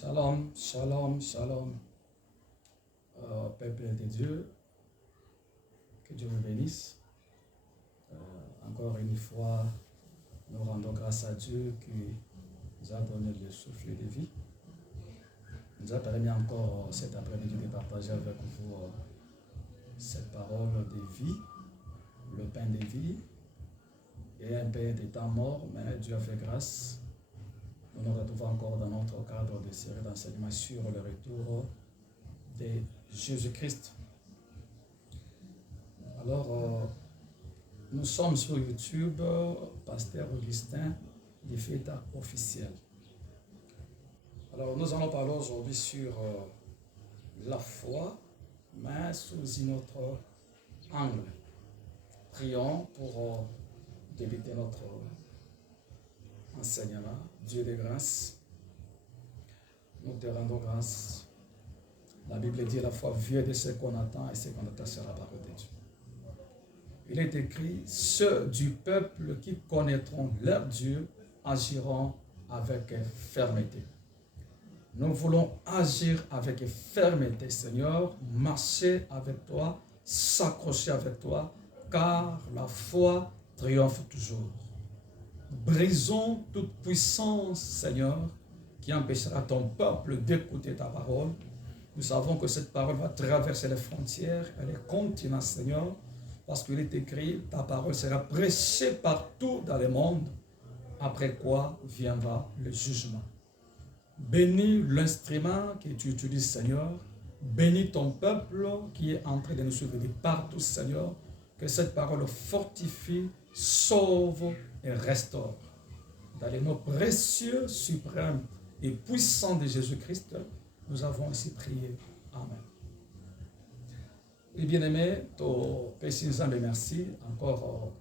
Shalom, shalom, shalom, peuple de Dieu, que Dieu vous bénisse. Encore une fois, nous rendons grâce à Dieu qui nous a donné le souffle de vie. Il nous a permis encore cet après-midi de partager avec vous cette parole de vie, le pain de vie, et un peu de temps mort, mais Dieu a fait grâce. Nous nous retrouvons encore dans notre cadre de série d'enseignements sur le retour de Jésus-Christ. Alors, nous sommes sur YouTube, Pasteur Augustin, du Feta officiel. Alors, nous allons parler aujourd'hui sur la foi, mais sous un autre angle. Prions pour débuter notre enseignement. Dieu de grâce, nous te rendons grâce. La Bible dit la foi vient de ce qu'on attend et ce qu'on attend sera la parole de Dieu. Il est écrit, ceux du peuple qui connaîtront leur Dieu agiront avec fermeté. Nous voulons agir avec fermeté, Seigneur, marcher avec toi, s'accrocher avec toi, car la foi triomphe toujours. Brisons toute puissance, Seigneur, qui empêchera ton peuple d'écouter ta parole. Nous savons que cette parole va traverser les frontières et les continents, Seigneur, parce qu'il est écrit, ta parole sera prêchée partout dans le monde, après quoi viendra le jugement. Bénis l'instrument que tu utilises, Seigneur. Bénis ton peuple qui est en train de nous suivre de partout, Seigneur. Que cette parole fortifie, sauve et restaure. Dans les noms précieux, suprêmes et puissants de Jésus-Christ, nous avons ainsi prié. Amen. Et bien-aimés, nous merci encore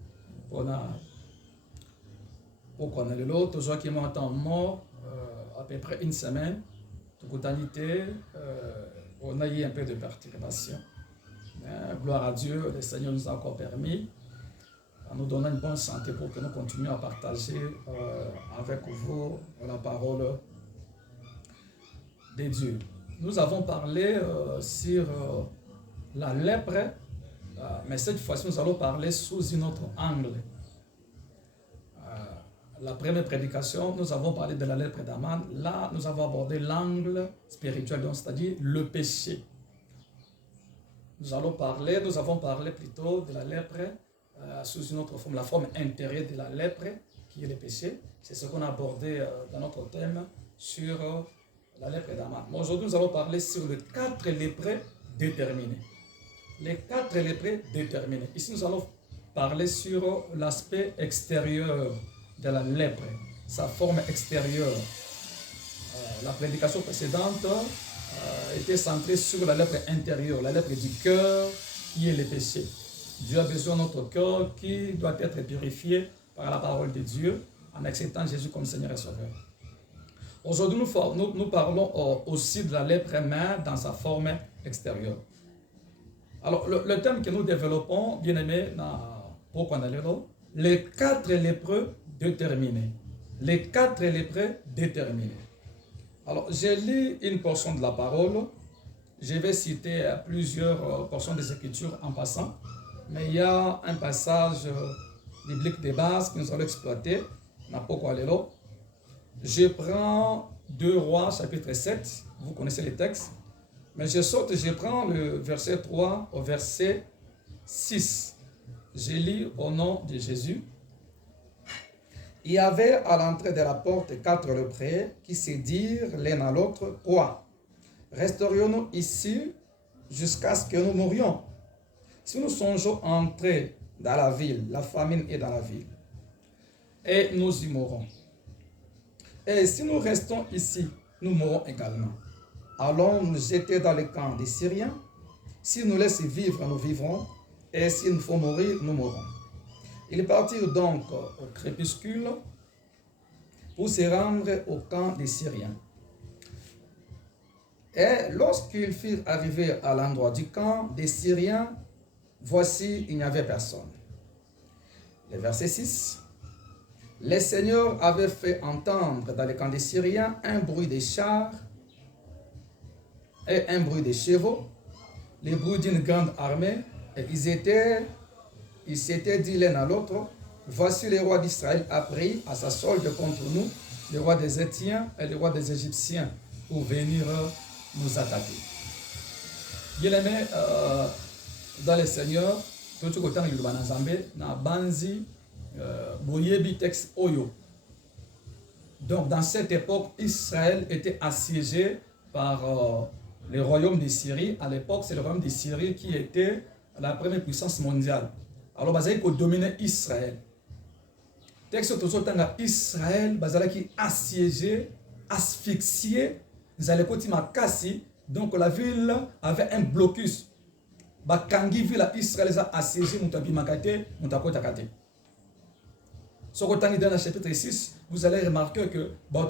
pour qu'on ait l'autre, toujours qui m'ont mort à peu près une semaine, toute l'année, on a eu un peu de perturbation. Mais, gloire à Dieu, le Seigneur nous a encore permis à nous donner une bonne santé pour que nous continuions à partager avec vous la parole de Dieu. Nous avons parlé sur la lèpre, mais cette fois-ci nous allons parler sous un autre angle. La première prédication, nous avons parlé de la lèpre d'Aman. Là, nous avons abordé l'angle spirituel, c'est-à-dire le péché. Nous avons parlé plutôt de la lèpre sous une autre forme, la forme intérieure de la lèpre, qui est le péché. C'est ce qu'on a abordé dans notre thème sur la lèpre d'Aman. Aujourd'hui, nous allons parler sur les 4 lépreux déterminés. Les 4 lépreux déterminés. Ici, nous allons parler sur l'aspect extérieur de la lèpre, sa forme extérieure. La prédication précédente était centrée sur la lèpre intérieure, la lèpre du cœur qui est le péché. Dieu a besoin de notre cœur qui doit être purifié par la parole de Dieu en acceptant Jésus comme Seigneur et Sauveur. Aujourd'hui, nous parlons aussi de la lèpre mais dans sa forme extérieure. Alors, le thème que nous développons, bien aimé, pourquoi on est là, les 4 lépreux déterminés. Les 4 lépreux déterminés. Alors, j'ai lu une portion de la parole. Je vais citer plusieurs portions des Écritures en passant. Mais il y a un passage biblique de base que nous allons exploiter. Je prends 2 Rois, chapitre 7. Vous connaissez les textes. Mais je prends le verset 3 au verset 6. Je lis au nom de Jésus. Il y avait à l'entrée de la porte 4 lépreux qui se dirent l'un à l'autre, quoi? Resterions-nous ici jusqu'à ce que nous mourions? Si nous songeons entrer dans la ville, la famine est dans la ville, et nous y mourrons. Et si nous restons ici, nous mourrons également. Allons nous jeter dans le camp des Syriens. Si nous laissons vivre, nous vivrons, et s'il nous faut mourir, nous mourrons. Ils partirent donc au crépuscule pour se rendre au camp des Syriens. Et lorsqu'ils furent arrivés à l'endroit du camp des Syriens, voici, il n'y avait personne. Le verset 6. Le Seigneur avait fait entendre dans le camp des Syriens un bruit de chars et un bruit de chevaux, le bruit d'une grande armée, et ils s'étaient dit l'un à l'autre, voici le roi d'Israël a pris à sa solde contre nous, le roi des Étiens et le roi des Égyptiens, pour venir nous attaquer. Bien-aimés, dans le Seigneur, tout ce que tu as na banzi, boyebi texte oyo. Donc, dans cette époque, Israël était assiégé par le royaume de Syrie. À l'époque, c'est le royaume de Syrie qui était la première puissance mondiale. Alors, Bazali qui dominait Israël. Texte Tozotanga Israël, Bazali qui assiégé, asphyxié, Zalekoti Makasi. Donc, la ville avait un blocus. Bakangi ville à Israël a assiégé Moutabi Makate, Moutakota Kate. Dans le chapitre 6, vous allez remarquer que dans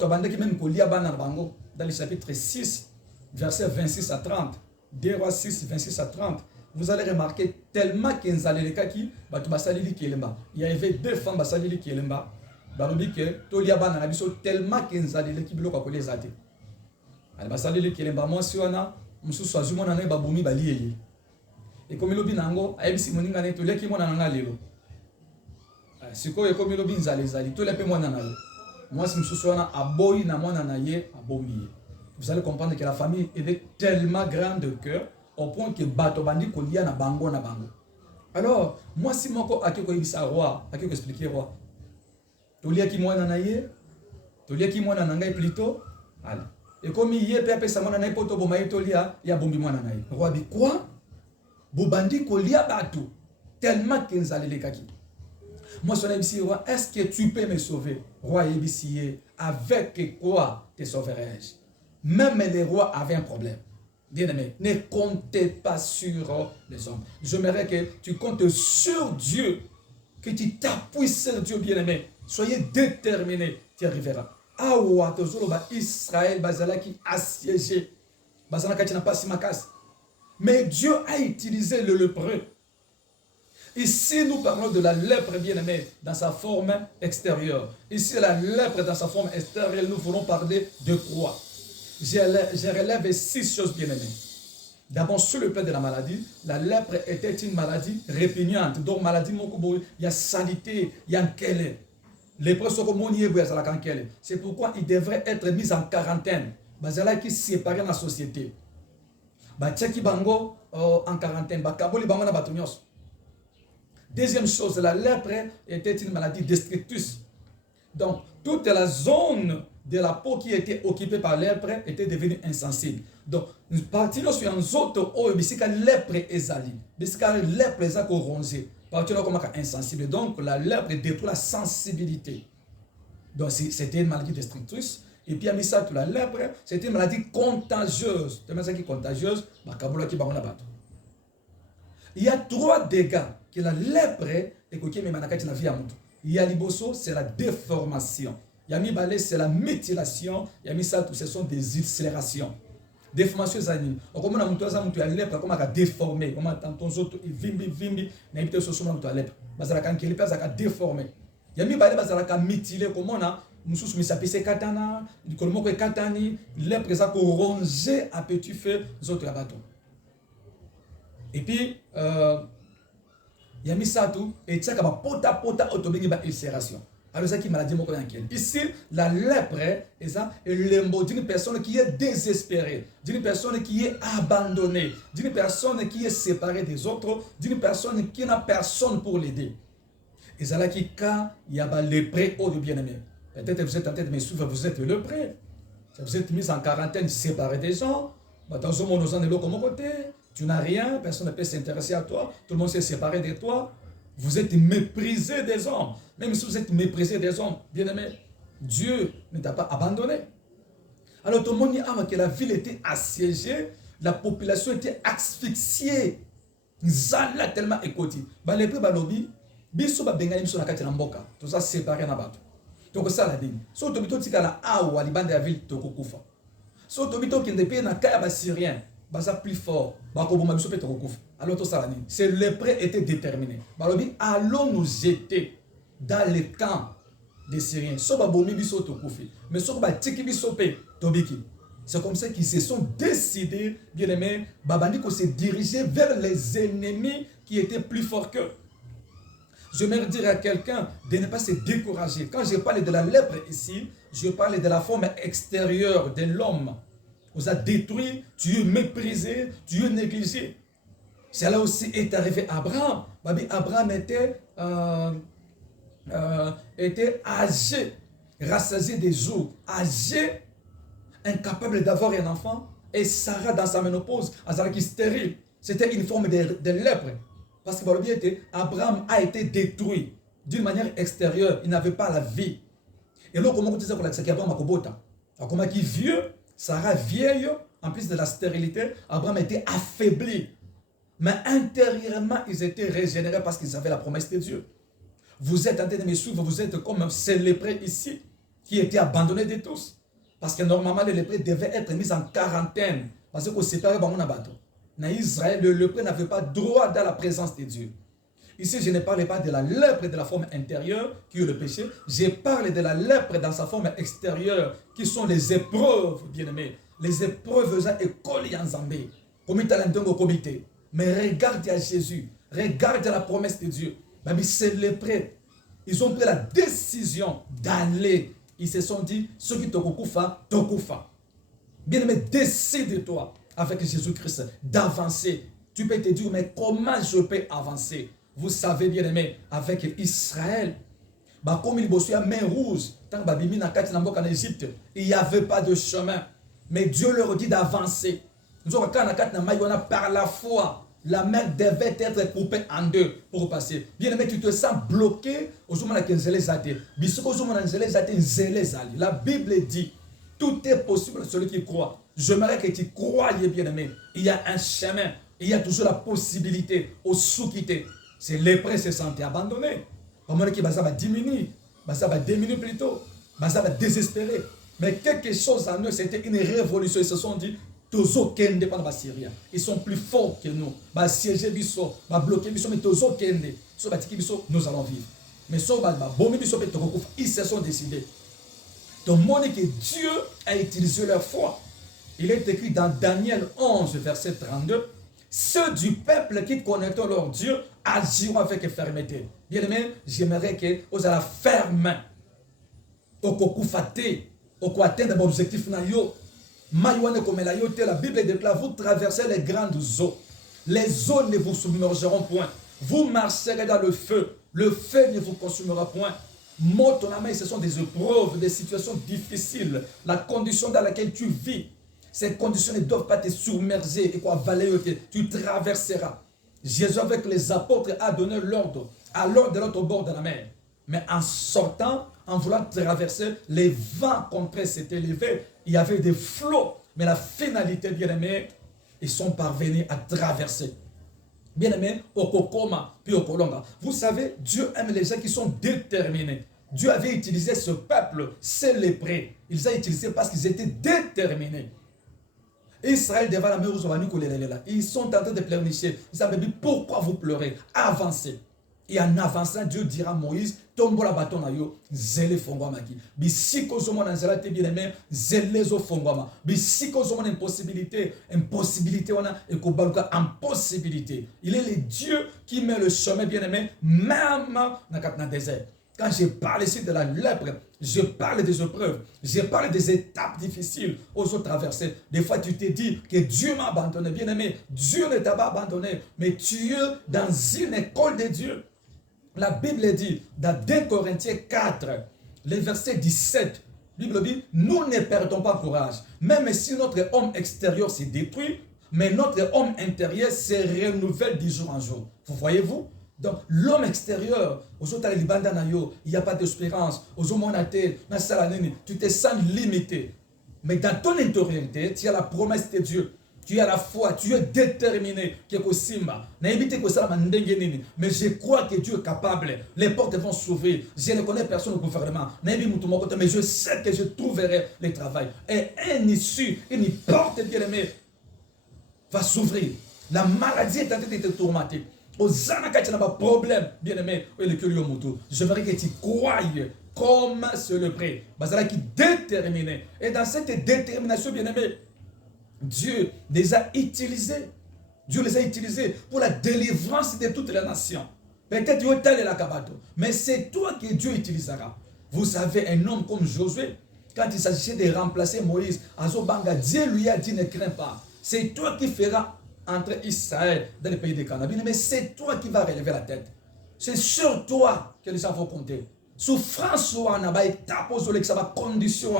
le chapitre 6, versets 26 à 30, 2 rois 6, 26 à 30, vous allez remarquer tellement qu'il y avait deux femmes qui étaient tellement qu'il y avait et comme il y a sikoyo ekomi lobi nzali ezali to lepe mwana na ye mwasi mosusu wana aboyi na mwana na ye abomi ye. Vous allez comprendre que la famille était tellement grande de cœur au point que bato bandi kolia na bango na bango. Alors mwasi moko akiko yebisa roi, akiko expliquer roi, tolia ki mwana na ye, tolia ki mwana na ngai plutôt, allez, ekomi ye pe apesa mwana na ye poto boma ye tolia ya bombi mwana na ye. Roi dit quoi? Bobandi kolia bato tellement que nzali lekaki. Moi, je suis roi, est-ce que tu peux me sauver? Roi Ebissier, avec quoi te sauverais-je? Même les rois avaient un problème. Bien-aimé, ne comptez pas sur les hommes. J'aimerais que tu comptes sur Dieu, que tu t'appuies sur Dieu, bien-aimé. Soyez déterminés, tu arriveras. Awa, tozoloba Israël, bazala qui assiégé. Bazala qui n'a pas si makas. Mais Dieu a utilisé le lépreux. Ici, nous parlons de la lèpre, bien-aimée, dans sa forme extérieure. Ici, la lèpre dans sa forme extérieure, nous voulons parler de quoi? Je relève 6 choses, bien-aimées. D'abord, sur le plan de la maladie, la lèpre était une maladie répugnante. Donc, maladie, il y a saleté, il y a un kele. C'est pourquoi il devrait être mis en quarantaine. Bazala qui séparé dans la société. Tcheki bango en quarantaine. Bakaboli bango na batunios. Deuxième chose, la lèpre était une maladie destructrice. Donc, toute la zone de la peau qui était occupée par la lèpre était devenue insensible. Donc, nous partons sur un autre eau, mais c'est lèpre ezali. Mais c'est lèpre ezali rongé. Partons comme insensible. Donc, la lèpre détruit la sensibilité. Donc, c'était une maladie destructrice. Et puis, à ça, la lèpre, c'était une maladie contagieuse. C'est une maladie contagieuse. Il y a 3 dégâts que la lèpre est coquille mais manakati na vie à mutu. Il y a liboso, c'est la déformation. Yami balé, c'est la mutilation. Yami ça, ce sont des ulcérations. Déformation zani. On commence à mutu à mutu à lèpre, comme à déformer. Comme à tanton zoto vimbi, n'habite sur son mutu à lèpre. Bazala kan keli pas à déformer. Yami balé bazala kan mutilé comme on a. Mususu misapise katana, kolomoko e katani, lèpre ça ko ronger à petit feu zoto ya bato. Et puis Yami Satou et tchaka ba pota autobengi ba ulcération. Alors ça qui maladie moko yankel. Ici la lèpre est ça est l'embo d'une personne qui est désespérée, d'une personne qui est abandonnée, d'une personne qui est séparée des autres, d'une personne qui n'a personne pour l'aider. Et ça là qui quand il y a ba lépreux au bien-aimé. Peut-être vous êtes en train de me suivre, vous êtes lépreux. Vous êtes mis en quarantaine, séparé des gens. Dans ce monde, nous en sommes comme côté. Tu n'as rien, personne ne peut s'intéresser à toi, tout le monde s'est séparé de toi. Vous êtes méprisé des hommes. Même si vous êtes méprisé des hommes, bien-aimé, Dieu ne t'a pas abandonné. Alors tout le monde dit que la ville était assiégée, la population était asphyxiée. Zala tellement écouté. Les prix balobi, biso ba bengali biso na kati na mboka, tout ça séparé na bato. Donc ça la dit. So to bito tika na awa libanda ya ville to kokufa. So to bito kende pe na kaya ba syrien. Baza plus fort. Alors tout ça, c'est le lépreux était déterminé. Allons nous jeter dans le camp des Syriens. Mais C'est comme ça qu'ils se sont décidés, bien aimés, Babani, qu'on s'est dirigé vers les ennemis qui étaient plus forts qu'eux. Je vais dire à quelqu'un de ne pas se décourager. Quand je parle de la lèpre ici, je parle de la forme extérieure de l'homme. On a détruit, tu es méprisé, tu es négligé. Cela aussi est arrivé à Abraham. Abraham était âgé, rassasié des jours, âgé, incapable d'avoir un enfant. Et Sarah, dans sa ménopause, elle était stérile. C'était une forme de lèpre. Parce que Abraham a été détruit d'une manière extérieure. Il n'avait pas la vie. Et là, comment on dit ça pour l'Abraham Makobota? Comment qui vieux, Sarah vieille, en plus de la stérilité, Abraham était affaibli. Mais intérieurement, ils étaient régénérés parce qu'ils avaient la promesse de Dieu. Vous êtes en train de me suivre, vous êtes comme ces lépreux ici, qui étaient abandonnés de tous. Parce que normalement, les lépreux devaient être mis en quarantaine. Parce qu'on séparait dans mon bateau. Dans Israël, le lépreux n'avait pas droit dans la présence de Dieu. Ici, je ne parle pas de la lèpre de la forme intérieure, qui est le péché. Je parle de la lèpre dans sa forme extérieure, qui sont les épreuves, bien-aimés. Les épreuves écolies en Zambie. Comme il au comité. Mais regarde à Jésus. Regarde à la promesse de Dieu. C'est lépreux. Ils ont pris la décision d'aller. Ils se sont dit, ceux qui t'okufa, t'okufa. Bien-aimé, décide-toi avec Jésus-Christ d'avancer. Tu peux te dire, mais comment je peux avancer? Vous savez, bien-aimé, avec Israël, comme il bossait à main rouge, tant que en Égypte, il n'y avait pas de chemin. Mais Dieu leur dit d'avancer. Par la foi, la main devait être coupée en deux pour passer. Bien-aimé, tu te sens bloqué. La Bible dit, tout est possible celui qui croit. J'aimerais que tu croyais, bien-aimé. Il y a un chemin. Il y a toujours la possibilité au sous-quitté. C'est lépreux se sentent abandonnés. Pour moi, qui va diminuer. Va diminuer plutôt. Va désespérer. Mais quelque chose en eux, c'était une révolution. Ils se sont dit, Tozo Kende par la Syrie. Ils sont plus forts que nous. Va siéger biso, va bloquer biso, mais Tozo Kende. Nous allons vivre. Mais ils se sont décidés. Donc, que Dieu a utilisé leur foi. Il est écrit dans Daniel 11, verset 32. Ceux du peuple qui connaissent leur Dieu agiront avec fermeté. Bien aimé, j'aimerais que vous ayez la ferme. Au kokufate, au atteindre l'objectif na yo. La Bible déclare, vous traversez les grandes eaux. Les eaux ne vous submergeront point. Vous marcherez dans le feu ne vous consumera point. Ce sont des épreuves, des situations difficiles. La condition dans laquelle tu vis, ces conditions ne doivent pas te submerger et quoi avaler, tu traverseras. Jésus avec les apôtres a donné l'ordre à l'ordre de l'autre bord de la mer. Mais en sortant, en voulant traverser, les vents contraires s'étaient levés. Il y avait des flots. Mais la finalité, bien aimé, ils sont parvenus à traverser. Bien aimé, au Kokoma, puis au Kolonga. Vous savez, Dieu aime les gens qui sont déterminés. Dieu avait utilisé ce peuple, ces lépreux. Il les a utilisés parce qu'ils étaient déterminés. Israël devant la mer, ils sont en train de pleurnicher. Ils ont dit, pourquoi vous pleurez? Avancez. Et en avançant, Dieu dira à Moïse, tombe la bâton na yo, zélé fongwama ki. Bisiko zomo na nzela te bien aimé, zélé zo fongwama. Bisiko zomo na impossibilité wana, et kobaluka impossibilité. Il est le Dieu qui met le chemin bien aimé, même dans le désert. Quand je parle ici de la lèpre, je parle des épreuves, je parle des étapes difficiles aux autres traversées. Des fois, tu te dis que Dieu m'a abandonné. Bien aimé, Dieu ne t'a pas abandonné, mais tu es dans une école de Dieu. La Bible dit, dans 2 Corinthiens 4, le verset 17, la Bible dit, nous ne perdons pas courage. Même si notre homme extérieur s'est détruit, mais notre homme intérieur se renouvelle de jour en jour. Vous voyez-vous? Donc, l'homme extérieur, il n'y a pas d'espérance. Tu te sens limité. Mais dans ton intériorité, tu as la promesse de Dieu. Tu as la foi, tu es déterminé. Mais je crois que Dieu est capable. Les portes vont s'ouvrir. Je ne connais personne au gouvernement. Mais je sais que je trouverai le travail. Et une issue, une porte bien-aimée va s'ouvrir. La maladie est en train de te tourmenter. Aux anakati n'a pas problème, bien-aimé. J'aimerais que tu croies comme célébrer. Bazala qui déterminé. Et dans cette détermination, bien aimé, Dieu les a utilisés. Dieu les a utilisés pour la délivrance de toutes les nations. Peut-être Dieu est allé la Kabato, mais c'est toi que Dieu utilisera. Vous savez, un homme comme Josué, quand il s'agissait de remplacer Moïse, Azobanga, Dieu lui a dit ne crains pas. C'est toi qui feras entrer Israël dans le pays des Canaan. Mais c'est toi qui vas relever la tête. C'est sur toi que les gens vont compter. Souffrance, condition,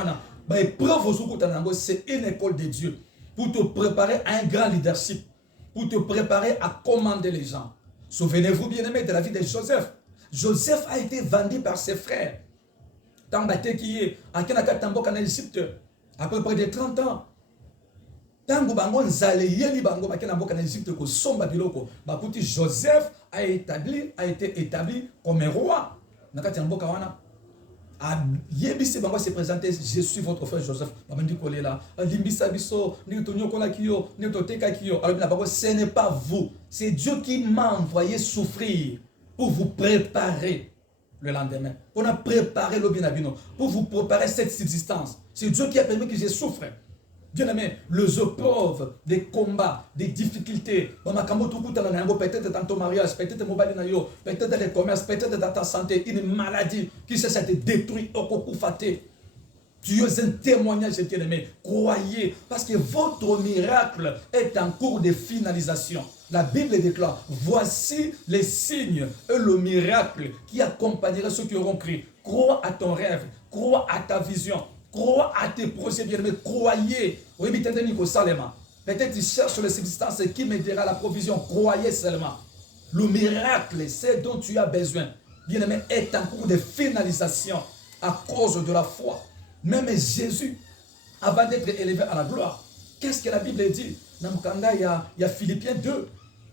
c'est une école de Dieu pour te préparer à un grand leadership, pour te préparer à commander les gens. Souvenez-vous, bien-aimés, de la vie de Joseph. Joseph a été vendu par ses frères. Tambate qui est à Kenaka Tambok en Égypte, à peu près de 30 ans. Tango bango nzale yeli bango bakena mboka en Égypte ko somba biloko. Bakuti Joseph a été établi comme un roi. Nakati mboka wana. A yebisi bango se présenter, je suis votre frère Joseph. Babandi kolela, limbisa biso, ni to nyokola kiyo, ni to teka kiyo. Alors ce n'est pas vous, c'est Dieu qui m'a envoyé souffrir pour vous préparer le lendemain. On a préparé le binabino pour vous préparer cette subsistance. C'est Dieu qui a permis que je souffre. Bien aimé, les épreuves, des combats, des difficultés, peut-être dans ton mariage, peut-être peut-être dans le commerce, peut-être dans ta santé, une maladie qui cherche à te détruire, Dieu est un témoignage, bien aimé. Croyez, parce que votre miracle est en cours de finalisation. La Bible déclare, voici les signes et le miracle qui accompagnera ceux qui auront cru. Crois à ton rêve, crois à ta vision. Crois à tes projets, bien-aimés. Croyez. Oui, peut-être tu cherches les substances qui m'aidera la provision. Croyez seulement. Le miracle, c'est dont tu as besoin, bien-aimé, est en cours de finalisation à cause de la foi. Même Jésus, avant d'être élevé à la gloire, qu'est-ce que la Bible dit? Il y a Philippiens 2,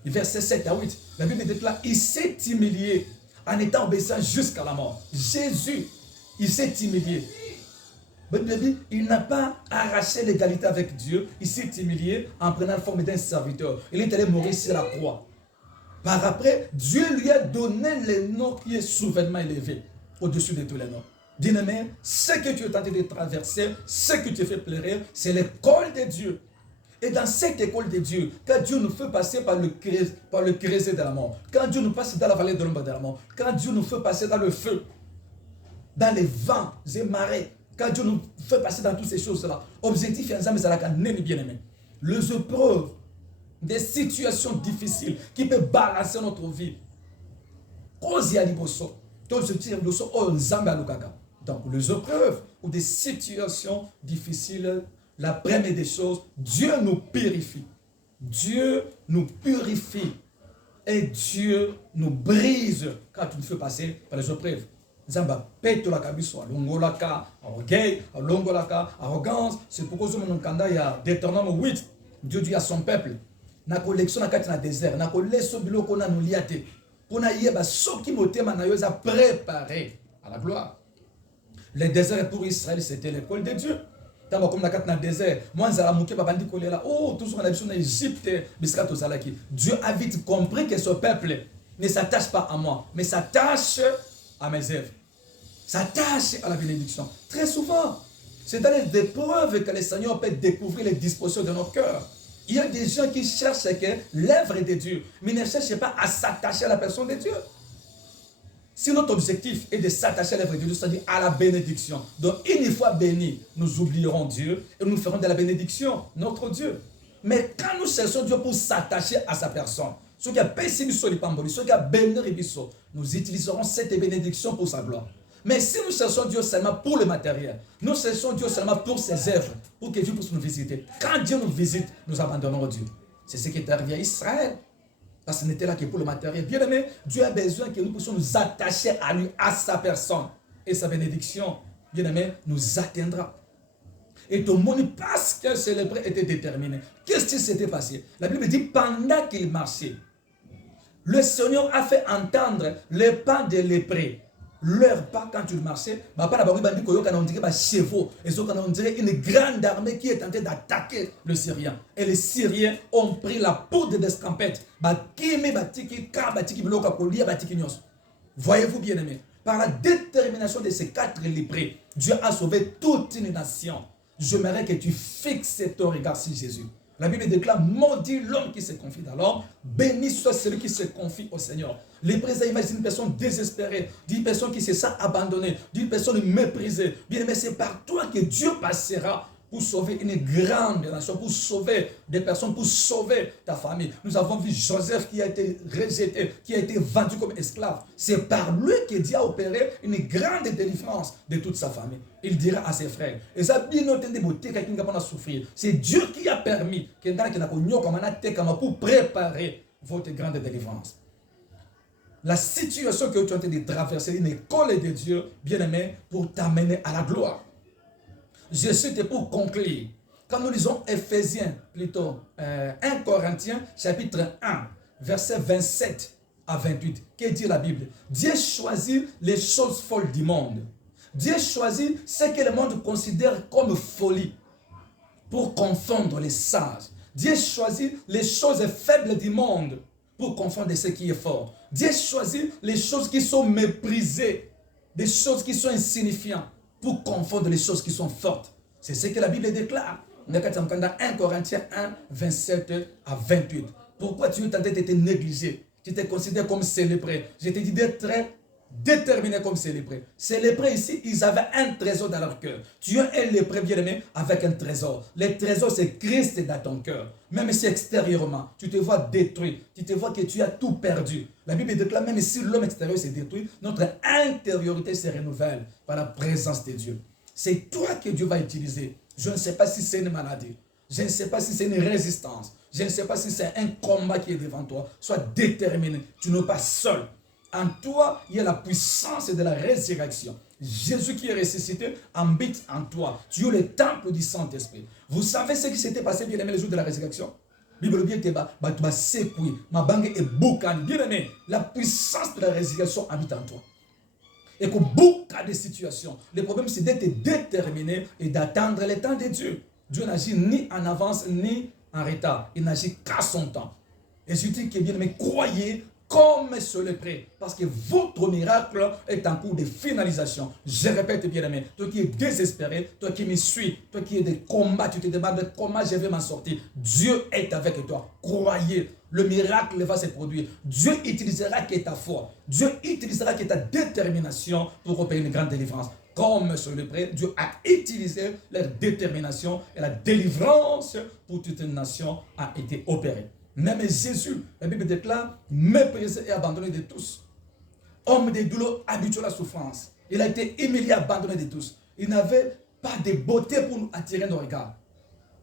versets 7 à 8. La Bible dit là, il s'est humilié en étant obéissant jusqu'à la mort. Jésus, il s'est humilié. Il n'a pas arraché l'égalité avec Dieu. Il s'est humilié en prenant la forme d'un serviteur. Il est allé mourir sur la croix. Par après, Dieu lui a donné le nom qui est souverainement élevé au-dessus de tous les noms. Bien-aimé, ce que tu es tenté de traverser, ce que tu fais pleurer, c'est l'école de Dieu. Et dans cette école de Dieu, quand Dieu nous fait passer par le creuset de la mort, quand Dieu nous passe dans la vallée de l'ombre de la mort, quand Dieu nous fait passer dans le feu, dans les vents et marées, quand Dieu nous fait passer dans toutes ces choses-là, objectif est bien aimé. Les épreuves, des situations difficiles qui peuvent balancer notre vie. Donc, les épreuves ou des situations difficiles, la première des choses, Dieu nous purifie. Dieu nous purifie. Et Dieu nous brise quand tu nous fais passer par les épreuves. Zamba peto la kabiso longolaka orgueil longolaka arrogance. C'est pourquoi nous il y a Deutéronome 8. Dieu dit à son peuple na collection na kati na désert na koleso biloko na nuliate pona yeba soki motema na yo za préparé à la gloire. Le désert pour Israël c'était l'école de Dieu. Tamba comme na kati na désert moi nzala muke babandi kolela toujours na biso na Égypte biskato zalaki. Dieu a vite compris que ce peuple ne s'attache pas à moi mais s'attache à mes œuvres, s'attache à la bénédiction. Très souvent, c'est dans les épreuves que le Seigneur peut découvrir les dispositions de nos cœurs. Il y a des gens qui cherchent l'œuvre de Dieu, mais ne cherchent pas à s'attacher à la personne de Dieu. Si notre objectif est de s'attacher à l'œuvre de Dieu, c'est-à-dire à la bénédiction, donc une fois bénis, nous oublierons Dieu et nous ferons de la bénédiction notre Dieu. Mais quand nous cherchons Dieu pour s'attacher à sa personne, ceux qui ont payé ceux qui ont béni, nous utiliserons cette bénédiction pour sa gloire. Mais si nous cherchons Dieu seulement pour le matériel, nous cherchons Dieu seulement pour ses œuvres, pour que Dieu puisse nous visiter. Quand Dieu nous visite, nous abandonnons Dieu. C'est ce qui est arrivé à Israël. Parce que ce n'était là que pour le matériel. Bien aimé, Dieu a besoin que nous puissions nous attacher à lui, à sa personne. Et sa bénédiction, bien aimé, nous atteindra. Et tout le monde, parce que ce lépreux était déterminé. Qu'est-ce qui s'était passé? La Bible dit, pendant qu'il marchait, le Seigneur a fait entendre les pas des lépreux. Leur pas quand ils marchaient, chevaux, et on dirait une grande armée qui est en train d'attaquer le Syrien. Et les Syriens ont pris la poudre d'escampette. Voyez-vous bien aimé, par la détermination de ces 4 lépreux, Dieu a sauvé toute une nation. J'aimerais que tu fixes ton regard sur Jésus. La Bible déclare, maudit l'homme qui se confie dans l'homme, béni soit celui qui se confie au Seigneur. Les présents imaginent une personne désespérée, d'une personne qui se sent abandonnée, d'une personne méprisée. Bien aimé, c'est par toi que Dieu passera pour sauver une grande nation, pour sauver des personnes, pour sauver ta famille. Nous avons vu Joseph qui a été rejeté, qui a été vendu comme esclave. C'est par lui que Dieu a opéré une grande délivrance de toute sa famille. Il dira à ses frères, c'est Dieu qui a permis pour préparer votre grande délivrance. La situation que tu es en train de traverser, une école de Dieu, bien-aimé, pour t'amener à la gloire. Je suis pour conclure. Quand nous lisons Éphésiens, plutôt 1 Corinthiens, chapitre 1, versets 27 à 28, que dit la Bible? Dieu choisit les choses folles du monde. Dieu choisit ce que le monde considère comme folie pour confondre les sages. Dieu choisit les choses faibles du monde pour confondre ce qui est fort. Dieu choisit les choses qui sont méprisées, des choses qui sont insignifiantes, pour confondre les choses qui sont fortes. C'est ce que la Bible déclare. 1 Corinthiens 1, 27 à 28. Pourquoi tu es tenté de te négliger? Tu te considères comme célébré. Je te dis d'être très déterminé comme célébré. Ces lépreux ici, ils avaient un trésor dans leur cœur. Tu es un lépreux bien-aimé avec un trésor. Le trésor, c'est Christ dans ton cœur. Même si extérieurement, tu te vois détruit, tu te vois que tu as tout perdu. La Bible déclare, même si l'homme extérieur s'est détruit, notre intériorité se renouvelle par la présence de Dieu. C'est toi que Dieu va utiliser. Je ne sais pas si c'est une maladie. Je ne sais pas si c'est une résistance. Je ne sais pas si c'est un combat qui est devant toi. Sois déterminé. Tu n'es pas seul. En toi, il y a la puissance de la résurrection. Jésus qui est ressuscité habite en toi. Tu es le temple du Saint-Esprit. Vous savez ce qui s'était passé, bien aimé, le jour de la résurrection? Bible bien que tu vas secouer. Ma banque est boucan. Bien aimé, la puissance de la résurrection habite en toi. Et que beaucoup de situations, le problème c'est d'être déterminé et d'attendre le temps de Dieu. Dieu n'agit ni en avance ni en retard. Il n'agit qu'à son temps. Et je dis que bien aimé, croyez comme sur le prêt, parce que votre miracle est en cours de finalisation. Je répète bien aimé, toi qui es désespéré, toi qui me suis, toi qui es des combats, tu te demandes comment je vais m'en sortir. Dieu est avec toi. Croyez, le miracle va se produire. Dieu utilisera que ta foi. Dieu utilisera que ta détermination pour opérer une grande délivrance. Comme sur le prêt, Dieu a utilisé leur détermination et la délivrance pour toute une nation a été opérée. Même Jésus, la Bible déclare, méprisé et abandonné de tous. Homme de douleur, habitué à la souffrance. Il a été humilié, abandonné de tous. Il n'avait pas de beauté pour nous attirer nos regards.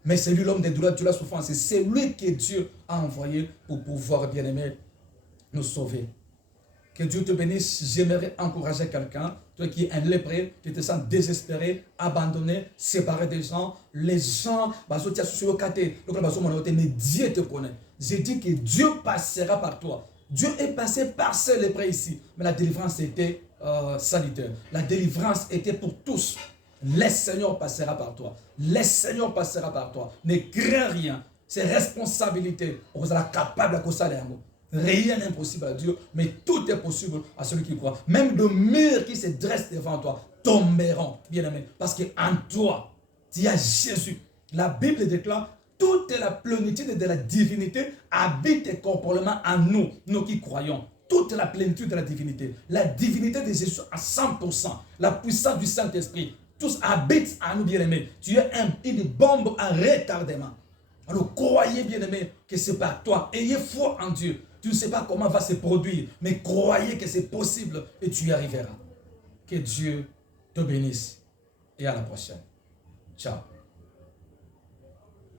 Mais c'est lui l'homme de douleur, de la souffrance. C'est lui que Dieu a envoyé pour pouvoir, bien aimer, nous sauver. Que Dieu te bénisse. J'aimerais encourager quelqu'un, toi qui es un lépreux, tu te sens désespéré, abandonné, séparé des gens. Les gens, mais Dieu te connaît. J'ai dit que Dieu passera par toi. Dieu est passé par ces lépreux ici. Mais la délivrance était sanitaire. La délivrance était pour tous. Le Seigneur passera par toi. Le Seigneur passera par toi. Ne crains rien. C'est responsabilité. Vous êtes capable de faire l'amour. Rien n'est impossible à Dieu, mais tout est possible à celui qui croit. Même de murs qui se dressent devant toi tomberont, bien aimé, parce qu'en toi, tu as Jésus. La Bible déclare, toute la plénitude de la divinité habite corporellement en nous, nous qui croyons. Toute la plénitude de la divinité de Jésus à 100%, la puissance du Saint-Esprit, tous habitent en nous, bien aimé. Tu es une bombe à retardement. Alors croyez, bien aimé, que c'est par toi. Ayez foi en Dieu. Tu ne sais pas comment va se produire, mais croyez que c'est possible et tu y arriveras. Que Dieu te bénisse et à la prochaine. Ciao.